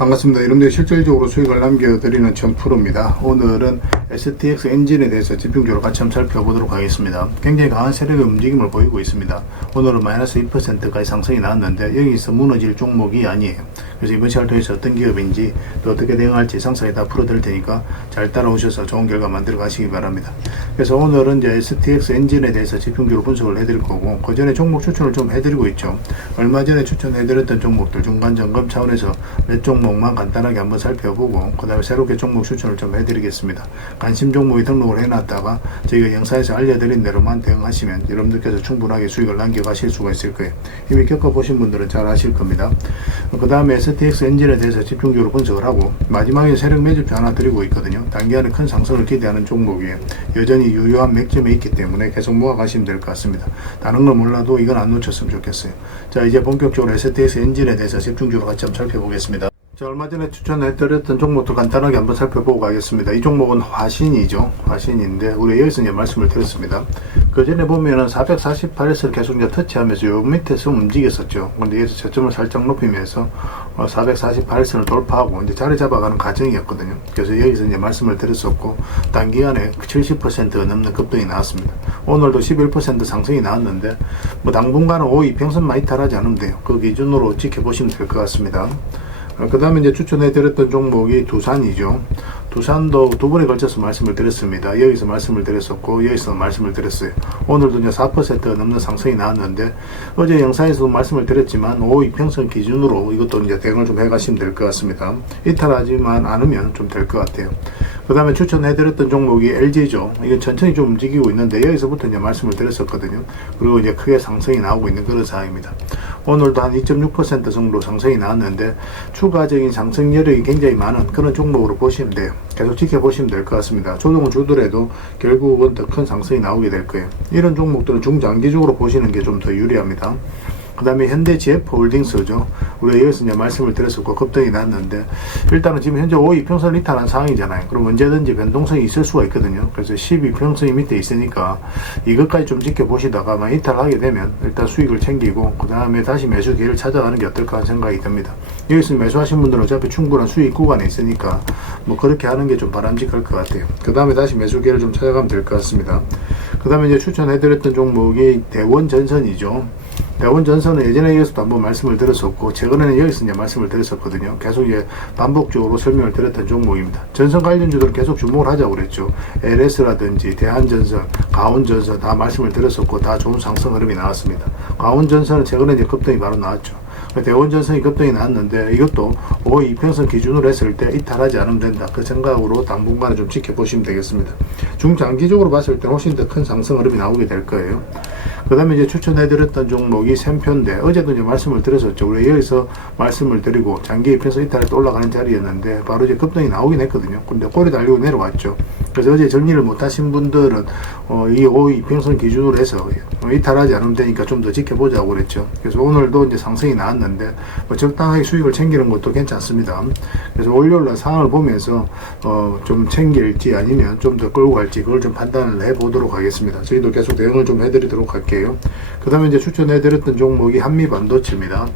반갑습니다. 여러분들 실질적으로 수익을 남겨드리는 전프로입니다. 오늘은 STX 엔진에 대해서 집중적으로 같이 한번 살펴보도록 하겠습니다. 굉장히 강한 세력의 움직임을 보이고 있습니다. 오늘은 마이너스 2%까지 상승이 나왔는데 여기서 무너질 종목이 아니에요. 그래서 이번 시간을 통해서 어떤 기업인지 또 어떻게 대응할지 상세히 다 풀어드릴 테니까 잘 따라오셔서 좋은 결과 만들어 가시기 바랍니다. 그래서 오늘은 이제 STX 엔진에 대해서 집중적으로 분석을 해드릴 거고, 그 전에 종목 추천을 좀 해드리고 있죠. 얼마 전에 추천해드렸던 종목들 중간 점검 차원에서 몇 종목만 간단하게 한번 살펴보고, 그 다음에 새롭게 종목 추천을 좀 해드리겠습니다. 관심 종목이 등록을 해놨다가 저희가 영상에서 알려드린 대로만 대응하시면 여러분들께서 충분하게 수익을 남겨가실 수가 있을 거예요. 이미 겪어보신 분들은 잘 아실 겁니다. 그 다음에 STX 엔진에 대해서 집중적으로 분석을 하고, 마지막에 세력 매집표 하나 드리고 있거든요. 단기간에 큰 상승을 기대하는 종목이에요. 여전히 유효한 맥점에 있기 때문에 계속 모아가시면 될 것 같습니다. 다른 걸 몰라도 이건 안 놓쳤으면 좋겠어요. 자, 이제 본격적으로 STX 엔진에 대해서 집중적으로 같이 한번 살펴보겠습니다. 자, 얼마 전에 추천해드렸던 종목도 간단하게 한번 살펴보고 가겠습니다. 이 종목은 화신이죠. 화신인데, 우리 여기서 이제 말씀을 드렸습니다. 그 전에 보면은 448에서 계속 이제 터치하면서 요 밑에서 움직였었죠. 근데 여기서 저점을 살짝 높이면서 448선을 돌파하고 이제 자리 잡아가는 과정이었거든요. 그래서 여기서 이제 말씀을 드렸었고, 단기간에 70%가 넘는 급등이 나왔습니다. 오늘도 11% 상승이 나왔는데, 뭐 당분간은 5 이평선만 이탈하지 않으면 돼요. 그 기준으로 지켜보시면 될 것 같습니다. 그 다음에 이제 추천해드렸던 종목이 두산이죠. 두산도 두 번에 걸쳐서 말씀을 드렸습니다. 여기서 말씀을 드렸었고, 여기서 말씀을 드렸어요. 오늘도 이제 4%가 넘는 상승이 나왔는데, 어제 영상에서도 말씀을 드렸지만, 5 이평선 기준으로 이것도 이제 대응을 좀 해가시면 될 것 같습니다. 이탈하지만 않으면 좀 될 것 같아요. 그 다음에 추천해드렸던 종목이 LG죠. 이건 천천히 좀 움직이고 있는데, 여기서부터 이제 말씀을 드렸었거든요. 그리고 이제 크게 상승이 나오고 있는 그런 상황입니다. 오늘도 한 2.6% 정도 상승이 나왔는데, 추가적인 상승 여력이 굉장히 많은 그런 종목으로 보시면 돼요. 계속 지켜보시면 될 것 같습니다. 조정은 주더라도 결국은 더 큰 상승이 나오게 될 거예요. 이런 종목들은 중장기적으로 보시는 게 좀 더 유리합니다. 그 다음에 현대 GF홀딩스죠. 우리가 여기서 이제 말씀을 드렸었고, 급등이 났는데, 일단은 지금 현재 5 이평선 이탈한 상황이잖아요. 그럼 언제든지 변동성이 있을 수가 있거든요. 그래서 12평선이 밑에 있으니까 이것까지 좀 지켜보시다가 만 이탈하게 되면 일단 수익을 챙기고, 그 다음에 다시 매수 기회를 찾아가는 게 어떨까 하는 생각이 듭니다. 여기서 매수하신 분들은 어차피 충분한 수익 구간에 있으니까 뭐 그렇게 하는 게 좀 바람직할 것 같아요. 그 다음에 다시 매수 기회를 좀 찾아가면 될 것 같습니다. 그 다음에 이제 추천해드렸던 종목이 대원전선이죠. 대원전선은 예전에 이어서도 한번 말씀을 드렸었고, 최근에는 여기서 이제 말씀을 드렸었거든요. 계속 이제 반복적으로 설명을 드렸던 종목입니다. 전선 관련주들 계속 주목을 하자고 그랬죠. LS라든지 대한전선, 가온전선 다 말씀을 드렸었고, 다 좋은 상승 흐름이 나왔습니다. 가온전선은 최근에 이제 급등이 바로 나왔죠. 대원전선이 급등이 나왔는데, 이것도 5 이평선 기준으로 했을 때 이탈하지 않으면 된다. 그 생각으로 당분간은 좀 지켜보시면 되겠습니다. 중장기적으로 봤을 때 훨씬 더 큰 상승 흐름이 나오게 될 거예요. 그 다음에 이제 추천해드렸던 종목이 샘표인데, 어제도 이제 말씀을 드렸었죠. 우리 여기서 말씀을 드리고, 장기 이평선 이탈해서 올라가는 자리였는데, 바로 이제 급등이 나오긴 했거든요. 근데 꼬리 달리고 내려왔죠. 그래서 어제 정리를 못 하신 분들은, 이 5 이평선 기준으로 해서 이탈하지 않으면 되니까 좀 더 지켜보자고 그랬죠. 그래서 오늘도 이제 상승이 나왔는데, 뭐 적당하게 수익을 챙기는 것도 괜찮습니다. 그래서 월요일날 상황을 보면서, 좀 챙길지 아니면 좀 더 끌고 갈지, 그걸 좀 판단을 해 보도록 하겠습니다. 저희도 계속 대응을 좀 해드리도록 할게요. 그 다음에 이제 추천해드렸던 종목이 한미반도체입니다.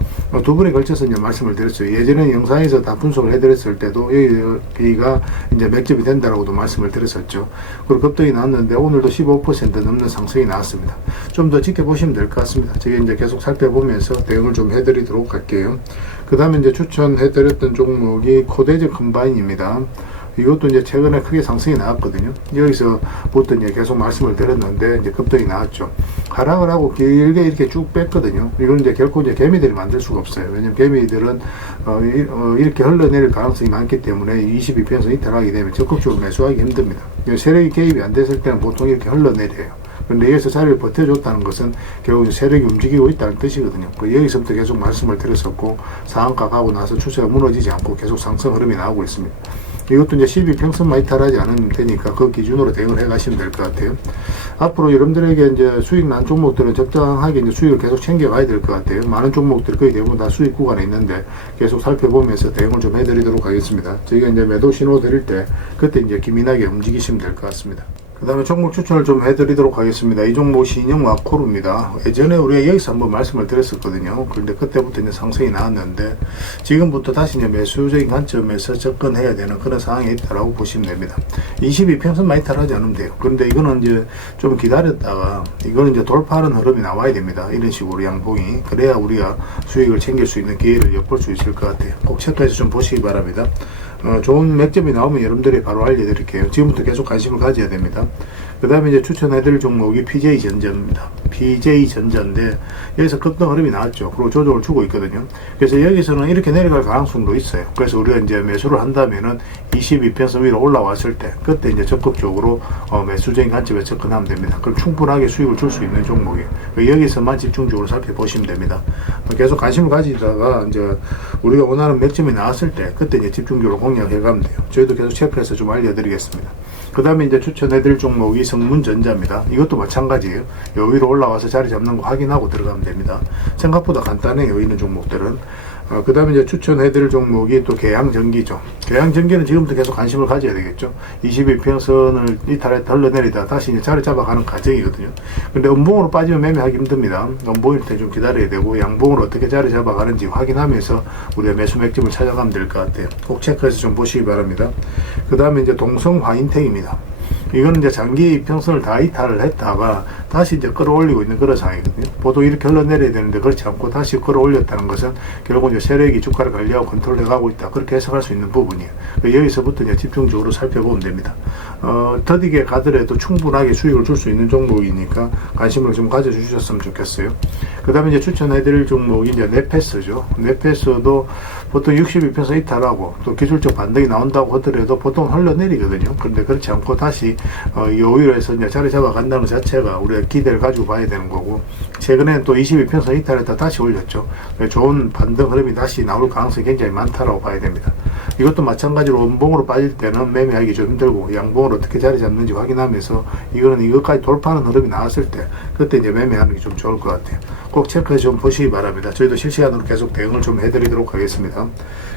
두 번에 걸쳐서 이제 말씀을 드렸어요. 예전에 영상에서 다 분석을 해드렸을 때도 여기가 이제 맥점이 된다라고도 말씀을 드렸었죠. 그리고 급등이 나왔는데, 오늘도 15% 넘는 상승이 나왔습니다. 좀 더 지켜보시면 될 것 같습니다. 저희 이제 계속 살펴보면서 대응을 좀 해드리도록 할게요. 그 다음에 이제 추천해드렸던 종목이 코데즈 컴바인입니다. 이것도 이제 최근에 크게 상승이 나왔거든요. 여기서부터 이제 계속 말씀을 드렸는데, 이제 급등이 나왔죠. 하락을 하고 길게 이렇게 쭉 뺐거든요. 이걸 이제 결코 이제 개미들이 만들 수가 없어요. 왜냐면 개미들은, 이렇게 흘러내릴 가능성이 많기 때문에 22평선 이탈하게 되면 적극적으로 매수하기 힘듭니다. 세력이 개입이 안 됐을 때는 보통 이렇게 흘러내려요. 근데 여기서 자리를 버텨줬다는 것은 결국 세력이 움직이고 있다는 뜻이거든요. 여기서부터 계속 말씀을 드렸었고, 상한가 가고 나서 추세가 무너지지 않고 계속 상승 흐름이 나오고 있습니다. 이것도 이제 12평선만 이탈하지 않으면 되니까 그 기준으로 대응을 해 가시면 될 것 같아요. 앞으로 여러분들에게 이제 수익 난 종목들은 적당하게 이제 수익을 계속 챙겨가야 될 것 같아요. 많은 종목들 거의 대부분 다 수익 구간에 있는데, 계속 살펴보면서 대응을 좀 해드리도록 하겠습니다. 저희가 이제 매도 신호 드릴 때, 그때 이제 기민하게 움직이시면 될 것 같습니다. 그 그 다음에 종목 추천을 좀 해드리도록 하겠습니다. 이 종목 신영 와코르입니다. 예전에 우리가 여기서 한번 말씀을 드렸었거든요. 그런데 그때부터 이제 상승이 나왔는데 지금부터 다시 이제 매수적인 관점에서 접근해야 되는 그런 상황이 있다라고 보시면 됩니다. 22평선 많이 탈하지 않으면 돼요. 그런데 이거는 이제 좀 기다렸다가 이거는 이제 돌파하는 흐름이 나와야 됩니다. 이런 식으로 양봉이. 그래야 우리가 수익을 챙길 수 있는 기회를 엿볼 수 있을 것 같아요. 꼭 체크해서 좀 보시기 바랍니다. 좋은 맥점이 나오면 여러분들이 바로 알려드릴게요. 지금부터 계속 관심을 가져야 됩니다. 그 다음에 이제 추천해드릴 종목이 PJ전자입니다. PJ전자인데 여기서 급등 흐름이 나왔죠. 그리고 조정을 주고 있거든요. 그래서 여기서는 이렇게 내려갈 가능성도 있어요. 그래서 우리가 이제 매수를 한다면은 22평선 위로 올라왔을 때 그때 이제 적극적으로 매수적인 관점에 접근하면 됩니다. 그럼 충분하게 수익을 줄 수 있는 종목이에요. 여기서만 집중적으로 살펴보시면 됩니다. 계속 관심을 가지다가 이제 우리가 원하는 맥점이 나왔을 때 그때 이제 집중적으로 공략해 가면 돼요. 저희도 계속 체크해서 좀 알려드리겠습니다. 그 다음에 이제 추천해드릴 종목이 성문전자입니다. 이것도 마찬가지예요. 요 위로 올라와서 자리 잡는 거 확인하고 들어가면 됩니다. 생각보다 간단해요. 이런 종목들은. 그 다음에 이제 추천해드릴 종목이 또 계양전기죠. 계양전기는 지금부터 계속 관심을 가져야 되겠죠. 22평선을 이탈했다 흘러내리다 다시 이제 자리 잡아가는 과정이거든요. 근데 음봉으로 빠지면 매매하기 힘듭니다. 음봉일 때 좀 기다려야 되고 양봉으로 어떻게 자리 잡아가는지 확인하면서 우리가 매수 맥점을 찾아가면 될 것 같아요. 꼭 체크해서 좀 보시기 바랍니다. 그 다음에 이제 동성화인텍입니다. 이거는 이제 장기 평선을 다 이탈을 했다가 다시 이제 끌어올리고 있는 그런 상황이거든요. 보통 이렇게 흘러내려야 되는데 그렇지 않고 다시 끌어올렸다는 것은 결국 이제 세력이 주가를 관리하고 컨트롤해 가고 있다. 그렇게 해석할 수 있는 부분이에요. 여기서부터 이제 집중적으로 살펴보면 됩니다. 더디게 가더라도 충분하게 수익을 줄 수 있는 종목이니까 관심을 좀 가져주셨으면 좋겠어요. 그 다음에 이제 추천해드릴 종목이 이제 네페스죠. 네페스도 보통 62평선 이탈하고 또 기술적 반등이 나온다고 하더라도 보통 흘러내리거든요. 그런데 그렇지 않고 다시 오히려 해서 이제 자리 잡아간다는 것 자체가 우리가 기대를 가지고 봐야 되는 거고, 최근에는 또 22평선 이탈했다 다시 올렸죠. 좋은 반등 흐름이 다시 나올 가능성이 굉장히 많다라고 봐야 됩니다. 이것도 마찬가지로 음봉으로 빠질 때는 매매하기 좀 힘들고 양봉으로 어떻게 자리 잡는지 확인하면서 이거는 이것까지 돌파하는 흐름이 나왔을 때 그때 이제 매매하는 게 좀 좋을 것 같아요. 꼭 체크해서 좀 보시기 바랍니다. 저희도 실시간으로 계속 대응을 좀 해드리도록 하겠습니다.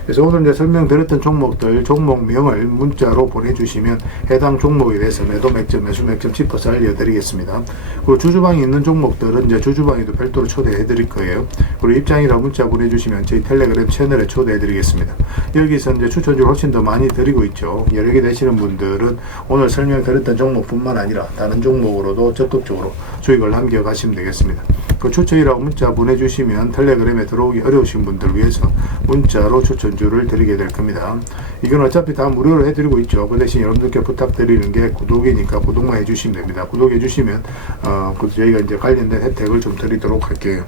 그래서 오늘 이제 설명드렸던 종목들 종목명을 문자로 보내주시면 해당 종목에 대해서 매도 맥점, 매수 맥점 짚어서 알려드리겠습니다. 그리고 주주방에 있는 종목들은 이제 주주방에도 별도로 초대해드릴 거예요. 그리고 입장이라 문자 보내주시면 저희 텔레그램 채널에 초대해드리겠습니다. 여기서 이제 추천주를 훨씬 더 많이 드리고 있죠. 여러 개 되시는 분들은 오늘 설명드렸던 종목뿐만 아니라 다른 종목으로도 적극적으로 수익을 남겨가시면 되겠습니다. 그 추천이라고 문자 보내주시면 텔레그램에 들어오기 어려우신 분들 위해서 문자로 추천주를 드리게 될 겁니다. 이건 어차피 다 무료로 해드리고 있죠. 그 대신 여러분들께 부탁드리는 게 구독이니까 구독만 해주시면 됩니다. 구독해주시면 저희가 이제 관련된 혜택을 좀 드리도록 할게요.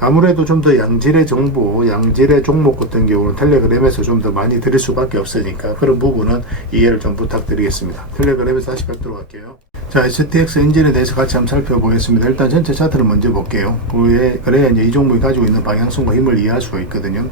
아무래도 좀 더 양질의 정보, 양질의 종목 같은 경우는 텔레그램에서 좀 더 많이 드릴 수밖에 없으니까 그런 부분은 이해를 좀 부탁드리겠습니다. 텔레그램에서 다시 뵙도록 할게요. 자, STX 엔진에 대해서 같이 한번 살펴보겠습니다. 일단 전체 차트를 먼저 볼게요. 그래야 이제 이 종목이 가지고 있는 방향성과 힘을 이해할 수가 있거든요.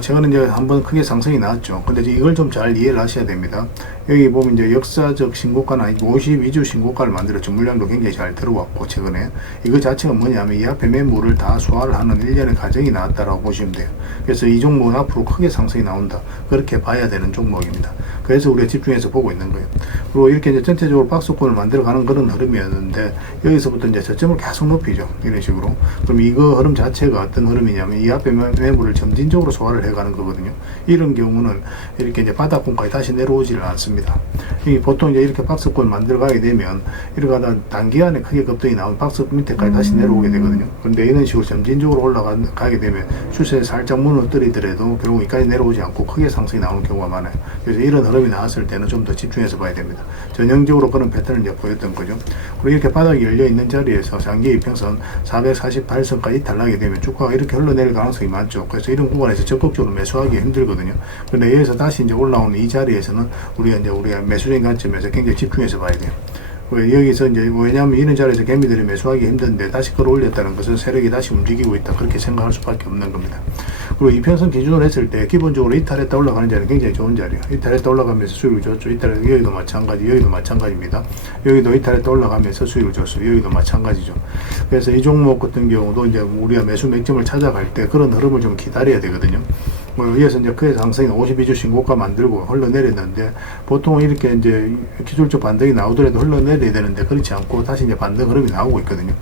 최근에 이제 한번 크게 상승이 나왔죠. 근데 이걸 좀 잘 이해를 하셔야 됩니다. 여기 보면 이제 역사적 신고가는 아니고 52주 신고가를 만들었죠. 물량도 굉장히 잘 들어왔고, 최근에. 이거 자체가 뭐냐면 이 앞에 매물을 다 소화를 하는 일련의 과정이 나왔다라고 보시면 돼요. 그래서 이 종목은 앞으로 크게 상승이 나온다. 그렇게 봐야 되는 종목입니다. 그래서 우리가 집중해서 보고 있는 거예요. 그리고 이렇게 이제 전체적으로 박스권을 만들어가는 그런 흐름이었는데 여기서부터 이제 저점을 계속 높이죠. 이런 식으로. 그럼 이거 흐름 자체가 어떤 흐름이냐면 이 앞에 매물을 점진적으로 소화를 해가는 거거든요. 이런 경우는 이렇게 이제 바닥권까지 다시 내려오지를 않습니다. 보통 이제 이렇게 박스권 만들어가게 되면 이렇게 하다 단기간에 크게 급등이 나오면 박스 밑에까지 다시 내려오게 되거든요. 그런데 이런 식으로 점진적으로 올라가게 되면 추세에 살짝 무너뜨리더라도 결국 여기까지 내려오지 않고 크게 상승이 나오는 경우가 많아요. 그래서 이런 흐름이 나왔을 때는 좀 더 집중해서 봐야 됩니다. 전형적으로 그런 패턴을 이제 보였던 거죠. 그리고 이렇게 바닥이 열려 있는 자리에서 장기 이평선 448선까지 탈락이 되면 주가가 이렇게 흘러내릴 가능성이 많죠. 그래서 이런 구간에서 적극적으로 매수하기 힘들거든요. 그런데 여기서 다시 이제 올라오는 이 자리에서는 우리가 매수적인 관점에서 굉장히 집중해서 봐야 돼요. 여기서 이제 왜냐하면 이런 자리에서 개미들이 매수하기 힘든데 다시 끌어올렸다는 것은 세력이 다시 움직이고 있다, 그렇게 생각할 수밖에 없는 겁니다. 그리고 이평선 기준으로 했을 때 기본적으로 이탈했다 올라가는 자리는 굉장히 좋은 자리예요. 이탈했다 올라가면서 수익을 줬죠. 여기도 마찬가지, 여기도 마찬가지입니다. 여기도 이탈했다 올라가면서 수익을 줬어요. 여기도 마찬가지죠. 그래서 이 종목 같은 경우도 이제 우리가 매수 맥점을 찾아갈 때 그런 흐름을 좀 기다려야 되거든요. 이어서 이제 그의 상승이 52주 신고가 만들고 흘러내렸는데, 보통 이렇게 이제 기술적 반등이 나오더라도 흘러내려야 되는데 그렇지 않고 다시 이제 반등 흐름이 나오고 있거든요.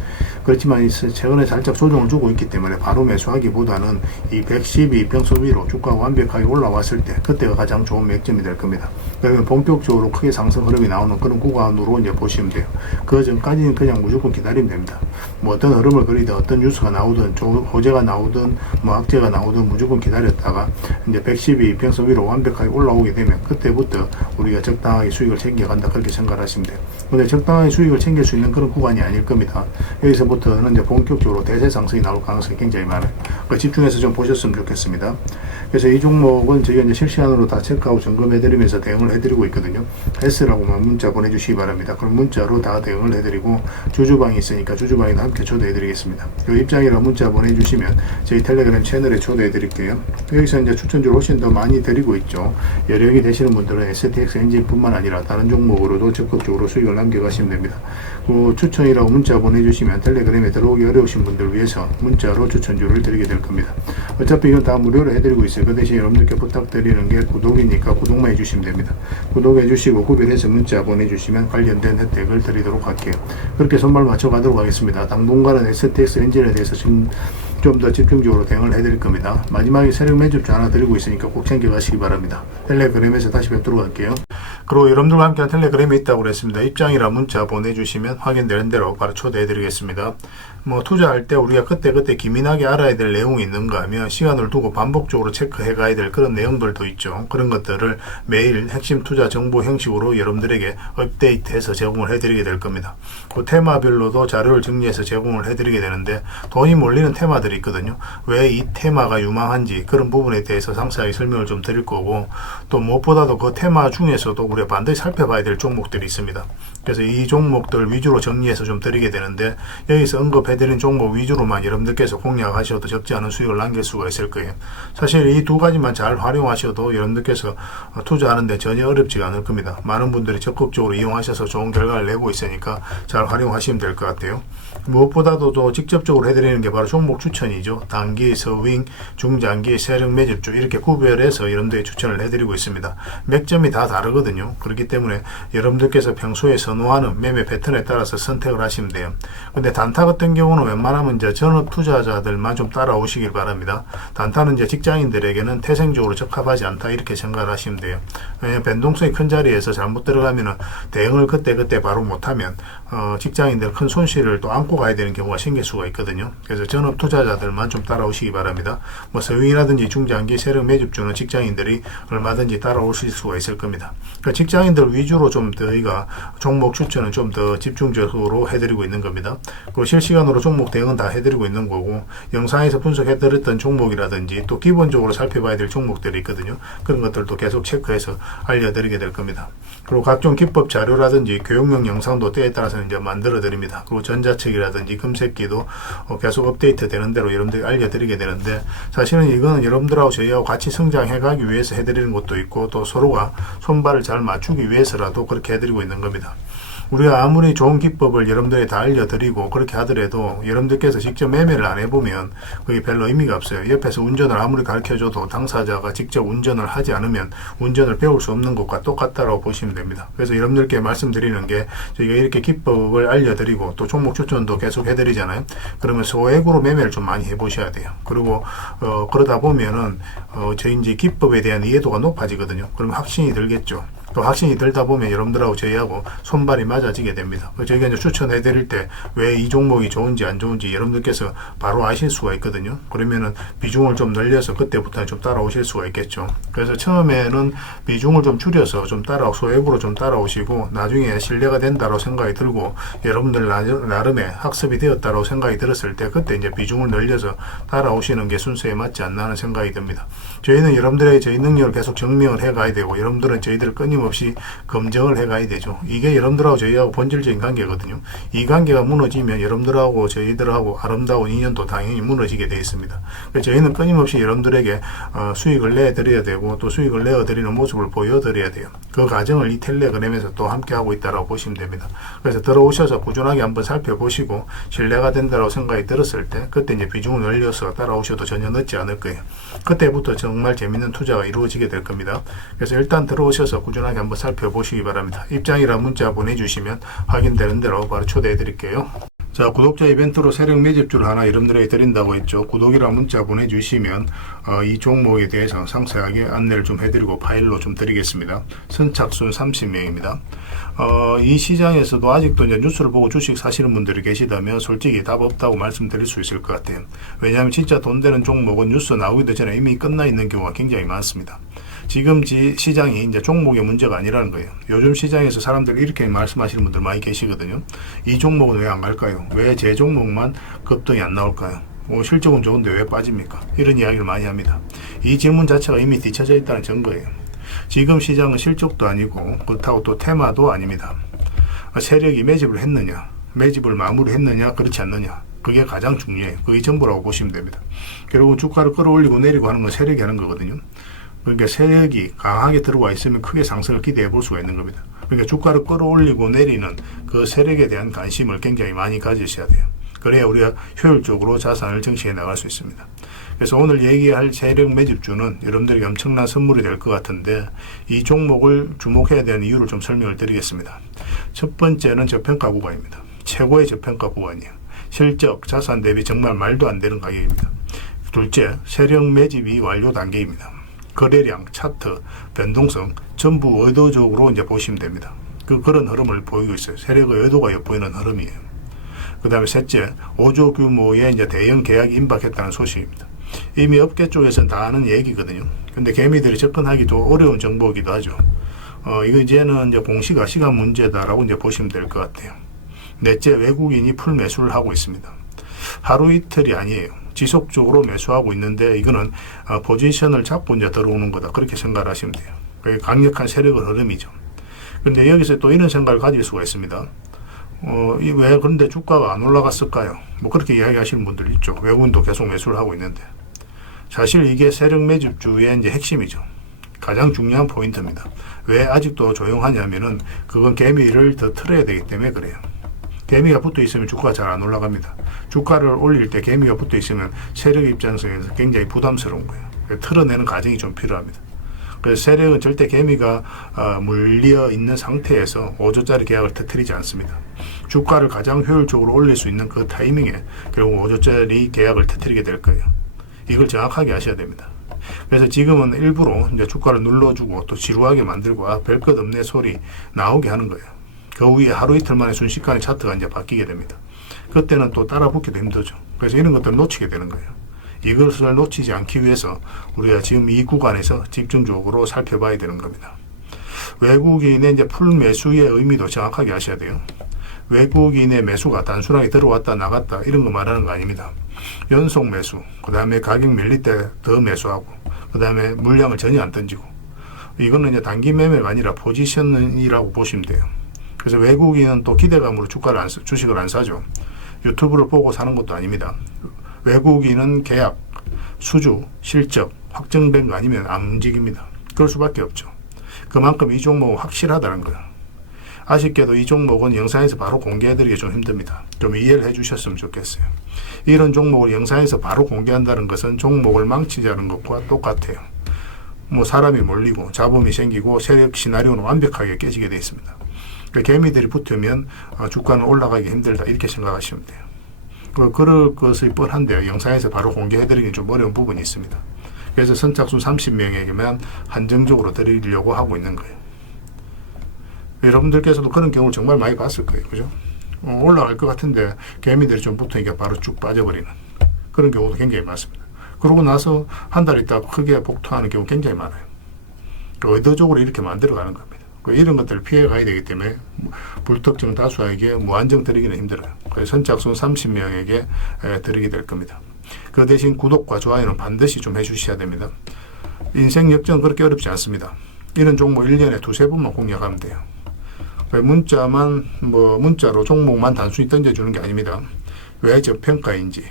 그렇지만 최근에 살짝 조정을 주고 있기 때문에 바로 매수하기보다는 이 112평선 위로 주가가 완벽하게 올라왔을 때 그때가 가장 좋은 맥점이 될 겁니다. 그러면 본격적으로 크게 상승 흐름이 나오는 그런 구간으로 이제 보시면 돼요. 그 전까지는 그냥 무조건 기다리면 됩니다. 뭐 어떤 흐름을 그리든 어떤 뉴스가 나오든 호재가 나오든 뭐 악재가 나오든 무조건 기다렸다가 이제 112평선 위로 완벽하게 올라오게 되면 그때부터 우리가 적당하게 수익을 챙겨간다, 그렇게 생각하시면 돼요. 근데 적당하게 수익을 챙길 수 있는 그런 구간이 아닐 겁니다. 여기서부터는 이제 본격적으로 대세 상승이 나올 가능성이 굉장히 많아요. 그러니까 집중해서 좀 보셨으면 좋겠습니다. 그래서 이 종목은 저희가 이제 실시간으로 다 체크하고 점검해드리면서 대응을 해드리고 있거든요. S라고만 문자 보내주시기 바랍니다. 그럼 문자로 다 대응을 해드리고, 주주방이 있으니까 주주방에도 함께 초대해드리겠습니다. 이 입장이라 문자 보내주시면 저희 텔레그램 채널에 초대해드릴게요. 여기서 이제 추천주를 훨씬 더 많이 드리고 있죠. 여력이 되시는 분들은 STX 엔진뿐만 아니라 다른 종목으로도 적극적으로 수익을 남겨가시면 됩니다. 그 추천이라고 문자 보내주시면 텔레그램에 들어오기 어려우신 분들 위해서 문자로 추천주를 드리게 될 겁니다. 어차피 이건 다 무료로 해드리고 있어요. 그 대신 여러분들께 부탁드리는 게 구독이니까 구독만 해주시면 됩니다. 구독해 주시고 구별해서 문자 보내주시면 관련된 혜택을 드리도록 할게요. 그렇게 손발 맞춰 가도록 하겠습니다. 당분간은 STX 엔진에 대해서 지금 좀 더 집중적으로 대응을 해드릴 겁니다. 마지막에 세력 매집주 하나 드리고 있으니까 꼭 챙겨가시기 바랍니다. 텔레그램에서 다시 뵙도록 할게요. 그리고 여러분들과 함께한 텔레그램이 있다고 그랬습니다. 입장이라 문자 보내주시면 확인되는 대로 바로 초대해드리겠습니다. 뭐 투자할 때 우리가 그때 기민하게 알아야 될 내용이 있는가 하면 시간을 두고 반복적으로 체크해 가야 될 그런 내용들도 있죠. 그런 것들을 매일 핵심 투자 정보 형식으로 여러분들에게 업데이트해서 제공을 해드리게 될 겁니다. 그 테마별로도 자료를 정리해서 제공을 해드리게 되는데, 돈이 몰리는 테마들이 있거든요. 왜 이 테마가 유망한지 그런 부분에 대해서 상세하게 설명을 좀 드릴 거고, 또 무엇보다도 그 테마 중에서도 우리가 반드시 살펴봐야 될 종목들이 있습니다. 그래서 이 종목들 위주로 정리해서 좀 드리게 되는데, 여기서 언급해드린 종목 위주로만 여러분들께서 공략하셔도 적지 않은 수익을 남길 수가 있을 거예요. 사실 이 두 가지만 잘 활용하셔도 여러분들께서 투자하는데 전혀 어렵지가 않을 겁니다. 많은 분들이 적극적으로 이용하셔서 좋은 결과를 내고 있으니까 잘 활용하시면 될 것 같아요. 무엇보다도 또 직접적으로 해드리는 게 바로 종목 추천이죠. 단기, 서윙, 중장기, 세력 매집주 이렇게 구별해서 여러분들이 추천을 해드리고 있습니다. 맥점이 다 다르거든요. 그렇기 때문에 여러분들께서 평소에 선호하는 매매 패턴에 따라서 선택을 하시면 돼요. 근데 단타 같은 경우는 웬만하면 이제 전업 투자자들만 좀 따라오시길 바랍니다. 단타는 이제 직장인들에게는 태생적으로 적합하지 않다, 이렇게 생각을 하시면 돼요. 왜냐하면 변동성이 큰 자리에서 잘못 들어가면은 대응을 그때 바로 못하면 직장인들 큰 손실을 또 안고 가야 되는 경우가 생길 수가 있거든요. 그래서 전업 투자자들만 좀 따라오시기 바랍니다. 뭐 서윙이라든지 중장기 세력 매집주는 직장인들이 얼마든지 따라오실 수가 있을 겁니다. 그러니까 직장인들 위주로 좀 저희가 종목 추천은 좀 더 집중적으로 해드리고 있는 겁니다. 그리고 실시간으로 종목 대응은 다 해드리고 있는 거고, 영상에서 분석해드렸던 종목이라든지 또 기본적으로 살펴봐야 될 종목들이 있거든요. 그런 것들도 계속 체크해서 알려드리게 될 겁니다. 그리고 각종 기법 자료라든지 교육용 영상도 때에 따라서는 이제 만들어 드립니다. 그리고 전자책이라든지 금색기도 계속 업데이트 되는 대로 여러분들이 알려드리게 되는데, 사실은 이거는 여러분들하고 저희하고 같이 성장해 가기 위해서 해드리는 것도 있고, 또 서로가 손발을 잘 맞추기 위해서라도 그렇게 해드리고 있는 겁니다. 우리가 아무리 좋은 기법을 여러분들이 다 알려드리고 그렇게 하더라도 여러분들께서 직접 매매를 안 해보면 그게 별로 의미가 없어요. 옆에서 운전을 아무리 가르쳐줘도 당사자가 직접 운전을 하지 않으면 운전을 배울 수 없는 것과 똑같다고 보시면 됩니다. 그래서 여러분들께 말씀드리는 게, 저희가 이렇게 기법을 알려드리고 또 종목 추천도 계속 해드리잖아요. 그러면 소액으로 매매를 좀 많이 해보셔야 돼요. 그리고 그러다 보면은 저희 이제 기법에 대한 이해도가 높아지거든요. 그러면 확신이 들겠죠. 또 확신이 들다 보면 여러분들하고 저희하고 손발이 맞아지게 됩니다. 저희가 이제 추천해 드릴 때 왜 이 종목이 좋은지 안 좋은지 여러분들께서 바로 아실 수가 있거든요. 그러면은 비중을 좀 늘려서 그때부터 좀 따라오실 수가 있겠죠. 그래서 처음에는 비중을 좀 줄여서 좀 소액으로 좀 따라오시고, 나중에 신뢰가 된다고 생각이 들고 여러분들 나름의 학습이 되었다고 생각이 들었을 때 그때 이제 비중을 늘려서 따라오시는 게 순서에 맞지 않나 하는 생각이 듭니다. 저희는 여러분들의 저희 능력을 계속 증명을 해 가야 되고, 여러분들은 저희들을 끊임없이 끊임없이 검증을 해가야 되죠. 이게 여러분들하고 저희하고 본질적인 관계거든요. 이 관계가 무너지면 여러분들하고 저희들하고 아름다운 인연도 당연히 무너지게 되어 있습니다. 그래서 저희는 끊임없이 여러분들에게 수익을 내드려야 되고 또 수익을 내어드리는 모습을 보여드려야 돼요. 그 과정을 이 텔레그램에서 또 함께 하고 있다고 보시면 됩니다. 그래서 들어오셔서 꾸준하게 한번 살펴보시고 신뢰가 된다고 생각이 들었을 때 그때 이제 비중을 늘려서 따라오셔도 전혀 늦지 않을 거예요. 그때부터 정말 재밌는 투자가 이루어지게 될 겁니다. 그래서 일단 들어오셔서 꾸준하게 한번 살펴보시기 바랍니다. 입장이란 문자 보내주시면 확인되는 대로 바로 초대해 드릴게요. 자, 구독자 이벤트로 세력 매집주를 하나 여러분들에게 드린다고 했죠. 구독이란 문자 보내주시면 이 종목에 대해서 상세하게 안내를 좀 해드리고 파일로 좀 드리겠습니다. 선착순 30명입니다. 이 시장에서도 아직도 이제 뉴스를 보고 주식 사시는 분들이 계시다면 솔직히 답 없다고 말씀드릴 수 있을 것 같아요. 왜냐하면 진짜 돈 되는 종목은 뉴스 나오기도 전에 이미 끝나 있는 경우가 굉장히 많습니다. 지금 시장이 이제 종목의 문제가 아니라는 거예요. 요즘 시장에서 사람들이 이렇게 말씀하시는 분들 많이 계시거든요. 이 종목은 왜 안 갈까요? 왜 제 종목만 급등이 안 나올까요? 실적은 좋은데 왜 빠집니까? 이런 이야기를 많이 합니다. 이 질문 자체가 이미 뒤쳐져 있다는 증거예요. 지금 시장은 실적도 아니고 그렇다고 또 테마도 아닙니다. 세력이 매집을 했느냐, 매집을 마무리했느냐, 그렇지 않느냐, 그게 가장 중요해요. 그게 전부라고 보시면 됩니다. 결국은 주가를 끌어올리고 내리고 하는 건 세력이 하는 거거든요. 그러니까 세력이 강하게 들어와 있으면 크게 상승을 기대해 볼 수가 있는 겁니다. 그러니까 주가를 끌어올리고 내리는 그 세력에 대한 관심을 굉장히 많이 가지셔야 돼요. 그래야 우리가 효율적으로 자산을 증식해 나갈 수 있습니다. 그래서 오늘 얘기할 세력 매집주는 여러분들에게 엄청난 선물이 될 것 같은데 이 종목을 주목해야 되는 이유를 좀 설명을 드리겠습니다. 첫 번째는 저평가 구간입니다. 최고의 저평가 구간이에요. 실적, 자산 대비 정말 말도 안 되는 가격입니다. 둘째, 세력 매집이 완료 단계입니다. 거래량, 차트, 변동성 전부 의도적으로 이제 보시면 됩니다. 그런 흐름을 보이고 있어요. 세력의 의도가 엿보이는 흐름이에요. 그 다음에 셋째, 5조 규모의 이제 대형 계약이 임박했다는 소식입니다. 이미 업계 쪽에서는 다 아는 얘기거든요. 근데 개미들이 접근하기 좀 어려운 정보이기도 하죠. 이거 이제는 이제 공시가 시간 문제다라고 이제 보시면 될 것 같아요. 넷째, 외국인이 풀 매수를 하고 있습니다. 하루 이틀이 아니에요. 지속적으로 매수하고 있는데 이거는 포지션을 잡고 이제 들어오는 거다. 그렇게 생각을 하시면 돼요. 그게 강력한 세력의 흐름이죠. 그런데 여기서 또 이런 생각을 가질 수가 있습니다. 왜 그런데 주가가 안 올라갔을까요? 뭐 그렇게 이야기하시는 분들 있죠. 외국인도 계속 매수를 하고 있는데 사실 이게 세력 매집주의 이제 핵심이죠. 가장 중요한 포인트입니다. 왜 아직도 조용하냐면은 그건 개미를 더 틀어야 되기 때문에 그래요. 개미가 붙어 있으면 주가가 잘 안 올라갑니다. 주가를 올릴 때 개미가 붙어 있으면 세력 입장에서 굉장히 부담스러운 거예요. 틀어내는 과정이 좀 필요합니다. 그래서 세력은 절대 개미가 물려 있는 상태에서 5조짜리 계약을 터뜨리지 않습니다. 주가를 가장 효율적으로 올릴 수 있는 그 타이밍에 결국 5조짜리 계약을 터뜨리게 될 거예요. 이걸 정확하게 아셔야 됩니다. 그래서 지금은 일부러 이제 주가를 눌러주고 또 지루하게 만들고 별 것 없네 소리 나오게 하는 거예요. 그 후에 하루 이틀 만에 순식간에 차트가 이제 바뀌게 됩니다. 그때는 또 따라 붙기도 힘들죠. 그래서 이런 것들을 놓치게 되는 거예요. 이것을 놓치지 않기 위해서 우리가 지금 이 구간에서 집중적으로 살펴봐야 되는 겁니다. 외국인의 이제 풀 매수의 의미도 정확하게 아셔야 돼요. 외국인의 매수가 단순하게 들어왔다 나갔다 이런 거 말하는 거 아닙니다. 연속 매수, 그 다음에 가격 밀릴 때 더 매수하고, 그 다음에 물량을 전혀 안 던지고, 이거는 이제 단기 매매가 아니라 포지션이라고 보시면 돼요. 그래서 외국인은 또 기대감으로 주식을 안 사죠. 유튜브를 보고 사는 것도 아닙니다. 외국인은 계약, 수주, 실적 확정된 거 아니면 안 움직입니다. 그럴 수밖에 없죠. 그만큼 이 종목은 확실하다는 거예요. 아쉽게도 이 종목은 영상에서 바로 공개해드리기 좀 힘듭니다. 좀 이해를 해주셨으면 좋겠어요. 이런 종목을 영상에서 바로 공개한다는 것은 종목을 망치자는 것과 똑같아요. 뭐 사람이 몰리고 잡음이 생기고 세력 시나리오는 완벽하게 깨지게 되어 있습니다. 개미들이 붙으면 주가는 올라가기 힘들다 이렇게 생각하시면 돼요. 그럴 것이 뻔한데요. 영상에서 바로 공개해드리기 좀 어려운 부분이 있습니다. 그래서 선착순 30명에게만 한정적으로 드리려고 하고 있는 거예요. 여러분들께서도 그런 경우를 정말 많이 봤을 거예요. 그죠? 올라갈 것 같은데 개미들이 좀 붙으니까 바로 쭉 빠져버리는 그런 경우도 굉장히 많습니다. 그러고 나서 한 달 있다가 크게 복토하는 경우 굉장히 많아요. 의도적으로 이렇게 만들어가는 겁니다. 이런 것들을 피해 가야 되기 때문에 불특정 다수에게 무한정 드리기는 힘들어요. 그래서 선착순 30명에게 드리게 될 겁니다. 그 대신 구독과 좋아요는 반드시 좀 해주셔야 됩니다. 인생 역전은 그렇게 어렵지 않습니다. 이런 종목 1년에 두세 번만 공략하면 돼요. 왜 문자로 종목만 단순히 던져주는 게 아닙니다. 왜 저평가인지,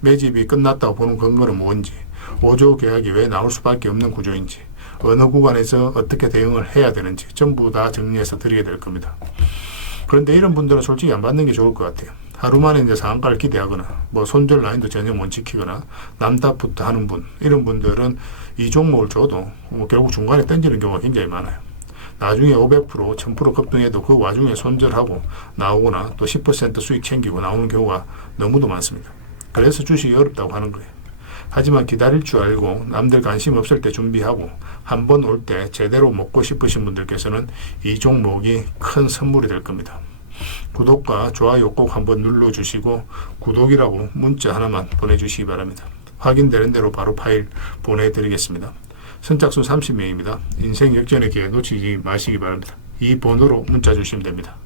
매집이 끝났다고 보는 근거는 뭔지, 5조 계약이 왜 나올 수밖에 없는 구조인지, 어느 구간에서 어떻게 대응을 해야 되는지 전부 다 정리해서 드리게 될 겁니다. 그런데 이런 분들은 솔직히 안 받는 게 좋을 것 같아요. 하루 만에 이제 상한가를 기대하거나 손절 라인도 전혀 못 지키거나 남탓부터 하는 분, 이런 분들은 이 종목을 줘도 결국 중간에 던지는 경우가 굉장히 많아요. 나중에 500%, 1000% 급등해도 그 와중에 손절하고 나오거나 또 10% 수익 챙기고 나오는 경우가 너무도 많습니다. 그래서 주식이 어렵다고 하는 거예요. 하지만 기다릴 줄 알고 남들 관심 없을 때 준비하고 한 번 올 때 제대로 먹고 싶으신 분들께서는 이 종목이 큰 선물이 될 겁니다. 구독과 좋아요 꼭 한번 눌러주시고 구독이라고 문자 하나만 보내주시기 바랍니다. 확인되는 대로 바로 파일 보내드리겠습니다. 선착순 30명입니다. 인생 역전의 기회 놓치지 마시기 바랍니다. 이 번호로 문자 주시면 됩니다.